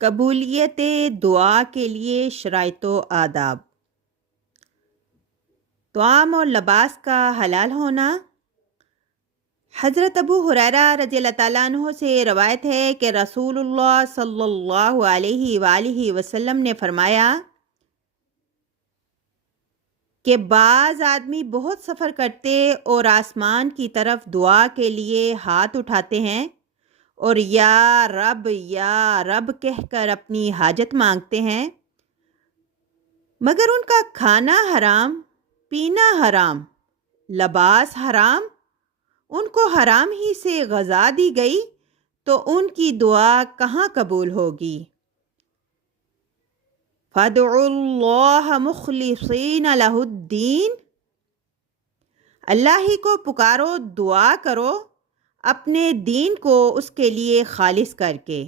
قبولیت دعا کے لیے شرائط و آداب۔ طعام اور لباس کا حلال ہونا۔ حضرت ابو ہریرہ رضی اللہ تعالیٰ عنہ سے روایت ہے کہ رسول اللہ صلی اللہ علیہ وآلہ وسلم نے فرمایا کہ بعض آدمی بہت سفر کرتے اور آسمان کی طرف دعا کے لیے ہاتھ اٹھاتے ہیں اور یا رب کہہ کر اپنی حاجت مانگتے ہیں، مگر ان کا کھانا حرام، پینا حرام، لباس حرام، ان کو حرام ہی سے غذا دی گئی تو ان کی دعا کہاں قبول ہوگی؟ فَادْعُوا اللَّهَ مُخْلِصِينَ لَهُ الدِّينَ، اللہ ہی کو پکارو، دعا کرو اپنے دین کو اس کے لیے خالص کر کے۔